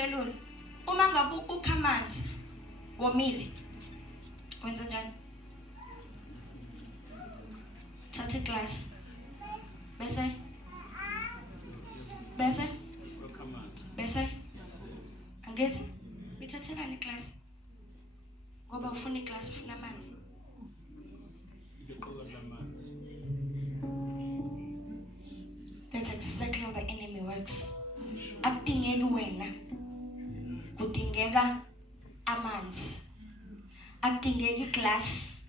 Hallelujah. Uma ngabe ukha amanzi womile wenza njani? Thatha iglass bese angithi ngithathelani iglass ngoba ufuna iglass ufuna amanzi. That's exactly how the enemy works. Akudingeki wena, kudingeka amanzi. Akudingeki iglass,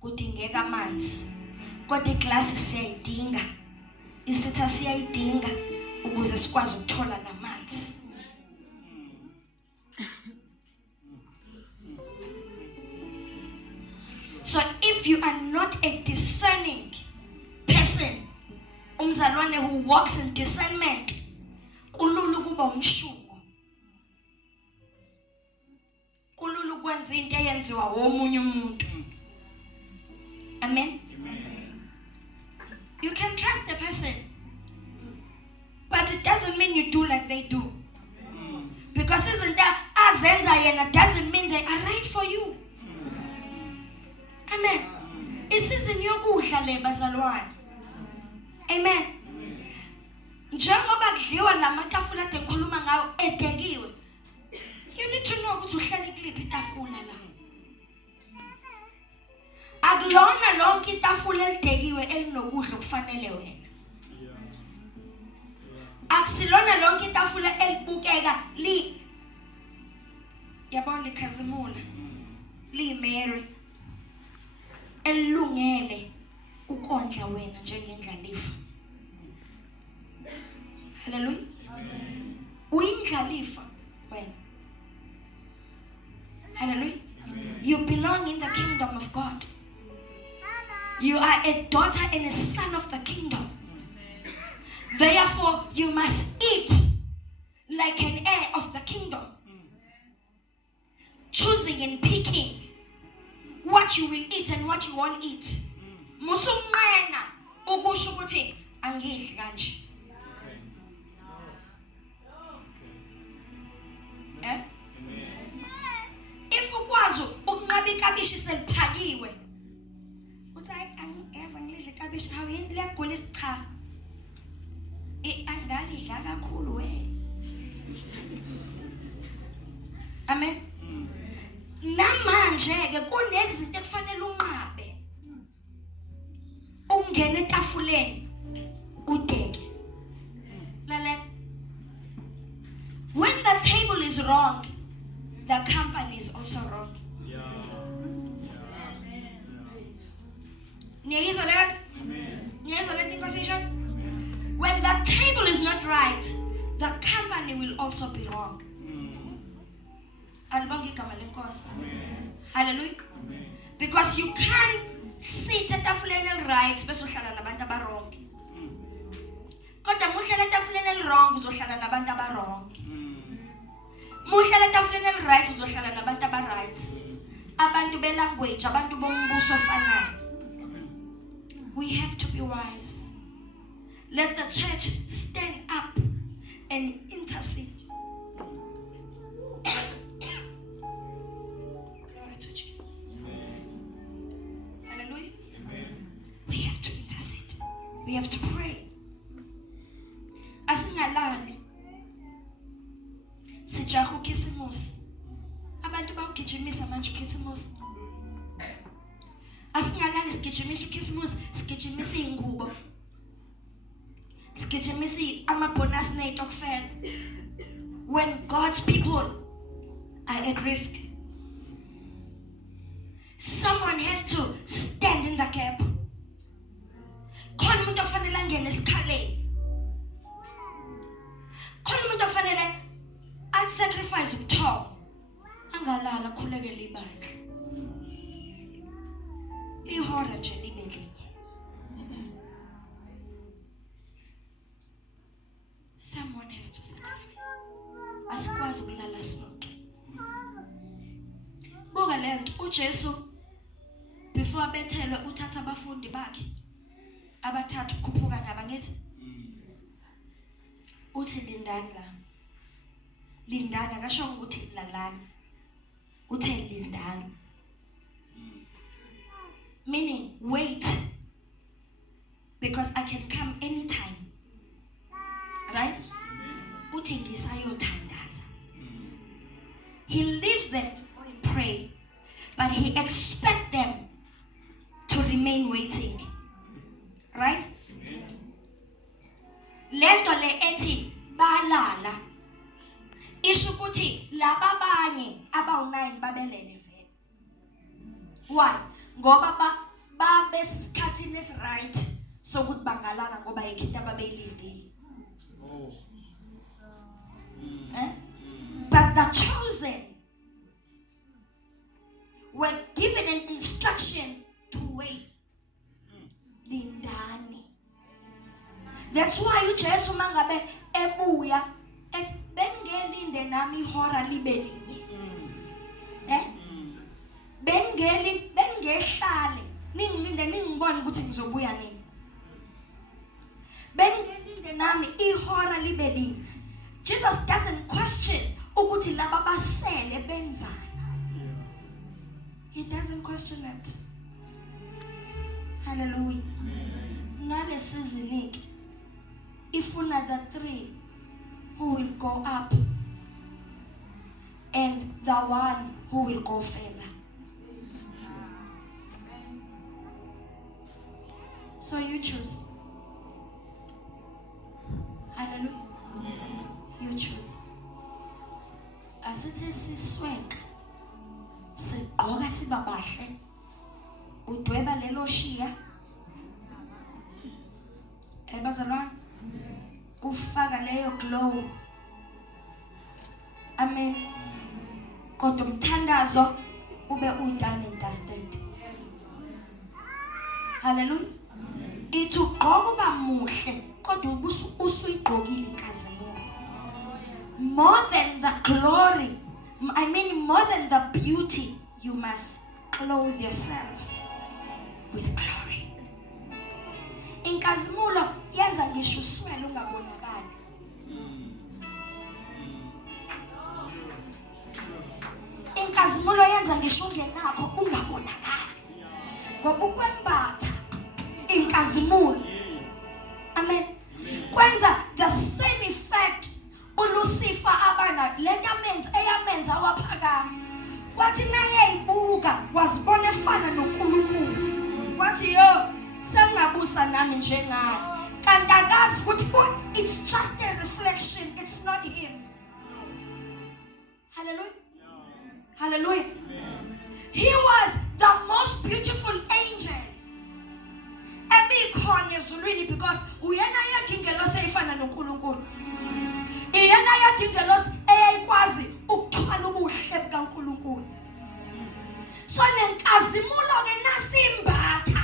kudingeka amanzi. Kodwa iglass siyayidinga, isitha siyayidinga ukuze sikwazi ukuthola namanzi. So if you are not a discerning person, umzalwane who walks in discernment, kululu kuba umshuku. Kululu kwenza into eyenziwa omunye umuntu. Amen. You can trust the person, but it doesn't mean you do like they do. Because isn't that azenza yena doesn't mean they are right for you. Amen. Isizini yokudla le bazalwane. Amen. Njengoba kudliwa namatafula ade ngikhuluma ngawo edekiwe. You need to know ukuthi uhlala kuliphi itafula la. Akulona lonke itafula elidekiwe elinokudla kufanele wena. Akusilona lonke itafula elibukeka yabona likhazimula. Mary elungele ukondla wena njengendlalifa. Hallelujah. Uyindlalifa wena. Hallelujah. You belong in the kingdom of God. You are a daughter and a son of the kingdom. Therefore, you must eat like an heir of the kingdom. Choosing and picking what you will eat and what you won't eat. Musumena ukusho ukuthi angidli kanje. If ukwazi ukunqaba ikabishi seliphakiwe, uthi angeze ngidle ikabishi, hawu yini liyagulisa cha. Angalidla kakhulu we. Amen. Namanje ke kunezinto ekufanele unqabe. Ungena etafuleni udeke. Lalela. When the table is wrong, the company is also wrong. Niyizwa le? Niyizwa le conversation? When the table is not right, the company will also be wrong. Hallelujah. Because you can't sit at the right, bese uhlala nabantu abarong. Kodwa muhlala etafuleni wrong uzohlala nabantu abarong. Muhlala etafuleni right uzohlala nabantu abaright. Abantu belanguage, abantu bombuso ofanayo. We have to be wise. Let the church stand up and intercede. Glory to Jesus. Hallelujah. We have to intercede. We have to pray. Asingalali. Sijaha ukhisimusi. Abantu bawugijimisa manje ukhisimusi. Asingalali sigijimisa ukhisimusi, sigijimisa ingubo. When God's people are at risk, someone has to stand in the gap. Khona umuntu ofanele angene esikhaleni. Khona umuntu ofanele sacrifice ubuthongo. Angalala khulekele ibandla. Ihora nje libe linye. Someone has to sacrifice. Asikwazi ukulala sonke. Buka lento uJesu before abethelwe uthatha abafundi bakhe abathathu ukukhuphuka naba ngithi uthi lindani la lindani akasho ukuthi lalani. Uthe lindani. Meaning wait, because I can come anytime. Right? Uthi ngisayothandaza. He leaves them to go and pray, but he expects them to remain waiting. Right? Lento le ethi balala isho ukuthi laba abanye abawu9 babelele vele. Why? Ngoba babe sikhathini esiright sokuthi bangalala ngoba ikhitha babeyilindile. But the chosen were given an instruction to wait. Lindani. That's why uJesu mangabe ebuya ethi bengelinde nami ihora libe linye. Bengehlale ningilinde ningibone ukuthi ngizobuya nini. Bengelinde nami ihora libe linye. Jesus doesn't question ukuthi laba basele benzani. He doesn't question it. Hallelujah. Ngale season if another 3 who will go up and the one who will go further. So you choose. Hallelujah. You choose. Asithi sisweka sigqoka sibabahle udweba lelo shiya ebazalwane ufaka leyo glow. Amen. Kodwa umthandazo ube udone and dusted. Hallelujah. Ithi ugqoka uba muhle kodwa usuyigqokile inkazimulo. More than the glory, more than the beauty, you must clothe yourselves with glory. Inkazimulo yenza ngisho uswele ungabonakali. Inkazimulo yenza ngisho ungenakho ungabonakali. Ngoba ukwembatha inkazimulo, amen, kwenza the same effect uLucifer abana lento eyamenza waphakama. Wathi naye eyibuka wazibona efana noNkulunkulu. Wathi yo sengabusa nami njengaye. Kanti akazi ukuthi it's just a reflection, it's not him. Hallelujah. Hallelujah. He was the most beautiful angel ebikhona ezulwini because uyena yadingelosi eyifana noNkulunkulu. Iyena yadingelosi eyayikwazi ukuthwala ubuhle bukaNkulunkulu. So nenkazimulo ke nasimbatha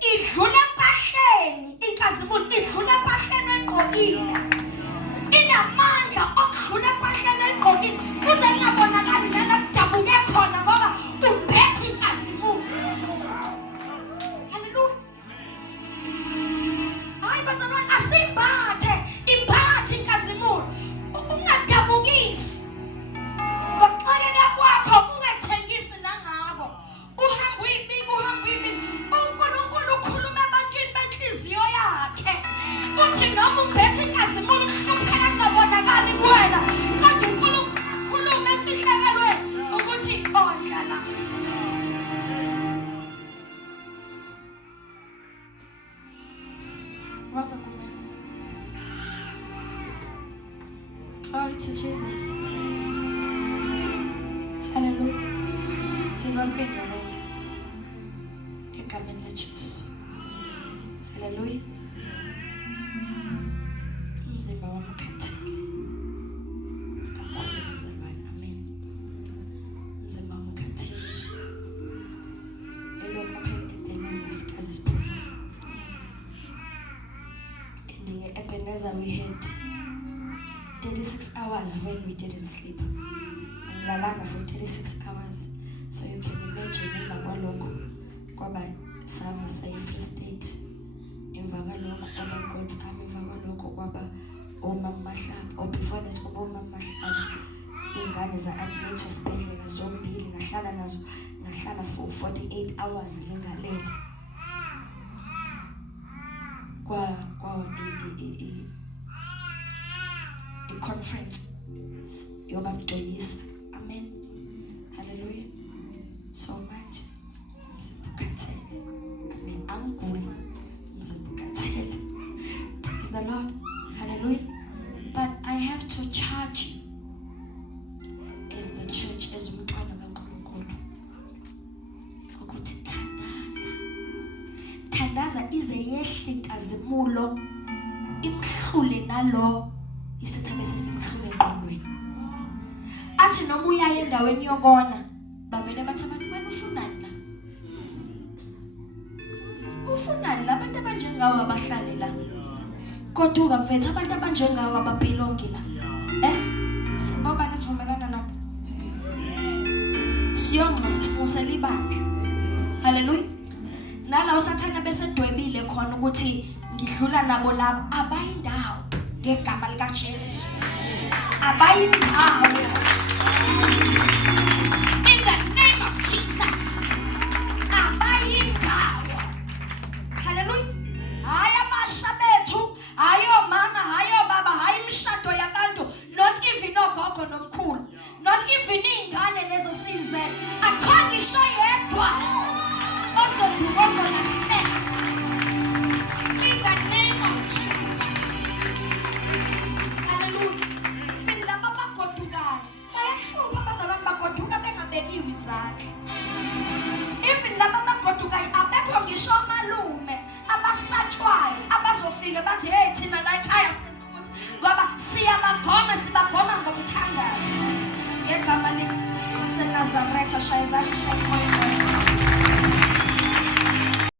idlula empahleni, inkazimulo idlula empahleni egqokile. Inamandla okudlula empahleni egqokile. Kuze ngabonakali nalakudabuke khona ngoba umphethe inkazimulo. Hallelujah. Hayi bazalwane asimbathe imphathi inkazimulo. Ungadabukisi. Ngokuxoleka kwakho ungathengisi nangabo. Uhamba uyibika uNkulunkulu ukhuluma ebantwini benhliziyo yakhe. Uthi noma umphethe inkazimulo ukuhlupheka ngabonakali kuwena. Kodwa uNkulunkulu efihlekelweni ukuthi ondla la. What's up, man? Glory to Jesus. Hallelujah. Ngizonibingelela egameni leJesu. Hallelujah. Umzimba wami ukhathele kakhulu bazalwane. Amen. Umzimba wami ukhathele. Elokhu phela Ebenezer sikazi siphuma. And Ebenezer we had 36 hours when we didn't sleep. Lalanga for 36 hours. So you can imagine emva kwalokho kwaba sama say Free State. Emva kwalokho kwaba God's Army. Emva kwalokho kwaba omama Mahlaba, or before that omama Mahlaba. Ingane za-admit esibhedlela zombili, ngahlala nazo, ngahlala for 48 hours ngingalele. I-conference yobaMdoyisa. Amen. Hallelujah. So much. Mzibukhathele. Amen. Angiguli. Mzibukhathele. Praise the Lord. Hallelujah. But I have to charge you as the church, as umntwana kaNkulunkulu, ukuthi thandaza ize yehle inkazimulo imhlule nalo isithabe sesimhlule engqondweni. Athi noma uyaye endaweni yokona bavele bathi abantu wena ufunani la? Ufunani la? Abantu abanjengawe abahlale la. Kodwa mfethu abantu abanjengawe ababelongi la. Sibobana sivumelana nabo. Siyonga sisiqosela ibandla. Hallelujah. Nalawo sathana besedwebile khona ukuthi ngidlula nabo labo abayindawo ngegama lika Jesu. Abayindawo. In the name of Jesus. Abayindawo. Hallelujah. Haya mashabethu, hayo mama, hayo baba, hayi imshado yabantu, not even ogogo nomkhulu, not even ingane lezo size. Akhangisha yedwa. In the name of Jesus. Hallelujah. Even laba bagodukayo bayahlupha abazalwane bagoduka bengabekiwe izandla. Even laba bagodukayo abekho ngisho malume abasatshwayo abazofika bathi hey thina la ekhaya ukuthi ngoba siyabagoma ngomthandazo ngegama likaNazaretha shayizani